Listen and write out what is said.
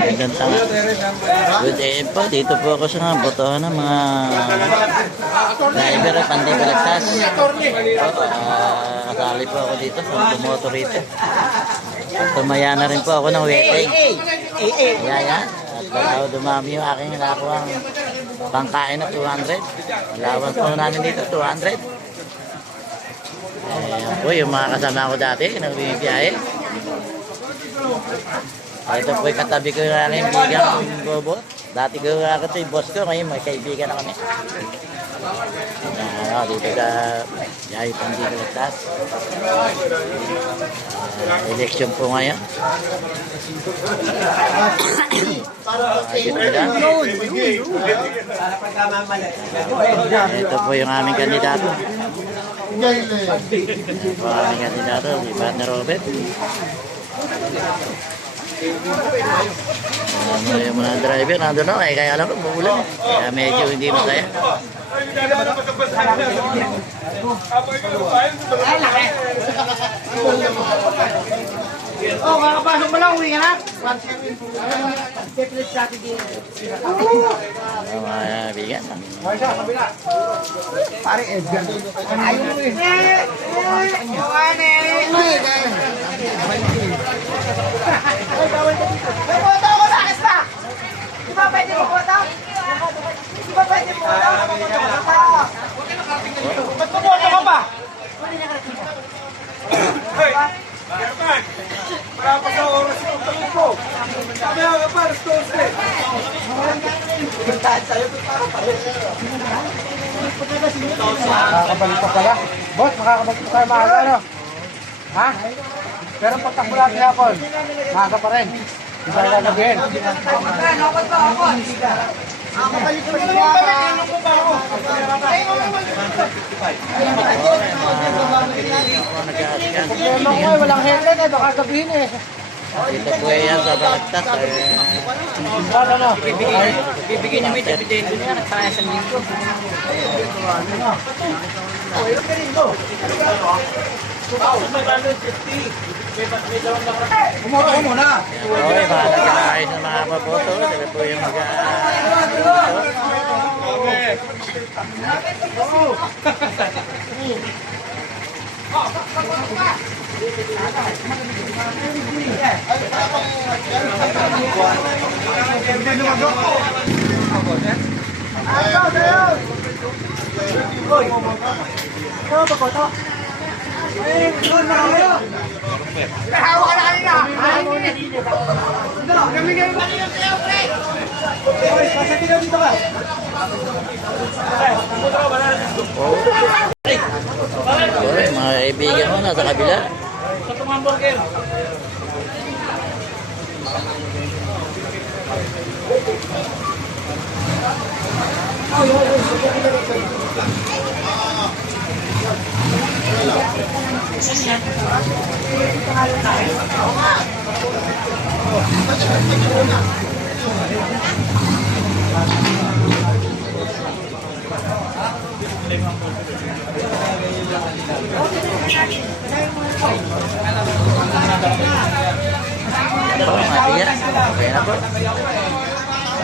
Magandang tanga. Good AM po. Dito po ako sa botohan ng mga driver at Pandibalagtas. Kasali po ako dito sa bumoto rito. Tumaya na rin po ako ng waiting. Yan. At bago dumami yung aking nakuha pangkain na 200. Alawan po namin dito 200. Ayan po yung mga kasama ko dati nagbibiyahe. Ito po yung katabi ko yung aking bigang bobo. Dati ko ako ito yung boss ko, ngayon may kaibigan na kami. Dito sa Yahay Pandibalagtas. Election po ngayon. Ito po yung aming kandidato. Ito po aming kandidato, si Partner Robert. Yung mga driver, nandun na, kaya alam ko, buulan. Kaya medyo hindi masaya. Oh, kakapasok mo lang, uwi ka na. Mga bigan. Pare Edgar. Ayaw mo eh. May boto ako na, Espa! Di ba pwede mo boto? Di ba pwede mo boto? Ba't bumoto ka ba? Hey! German! Para pa sa oras ng tanong ko. Sabi nga pa, Restose. Makakabalik pa pala. Boss, makakabalik pa tayo maaga, ano? Ha? Pero pagtakbo natin hapon, maaga pa rin. Hindi tayo lalabihin. Nakapag pa ako. Makakabalik pa rin maaga. Problema ko eh, walang helmet eh, baka gabihin eh. Dito po yan sa Balagtas. Ano? Bibigyan namin dividendo niya, nagsaya sa linggo. Bumoto ko muna. Okay, mga nagkakaayos ng mga maboto. Dito po yung Hawa ka na kanina. Namigay ba niyo sa'yo, pre? Pasati daw dito ka. Okay, mga kaibigan mo nasa kabila. Sa tumamburger. Ito po mga kaibigan. Okay na po.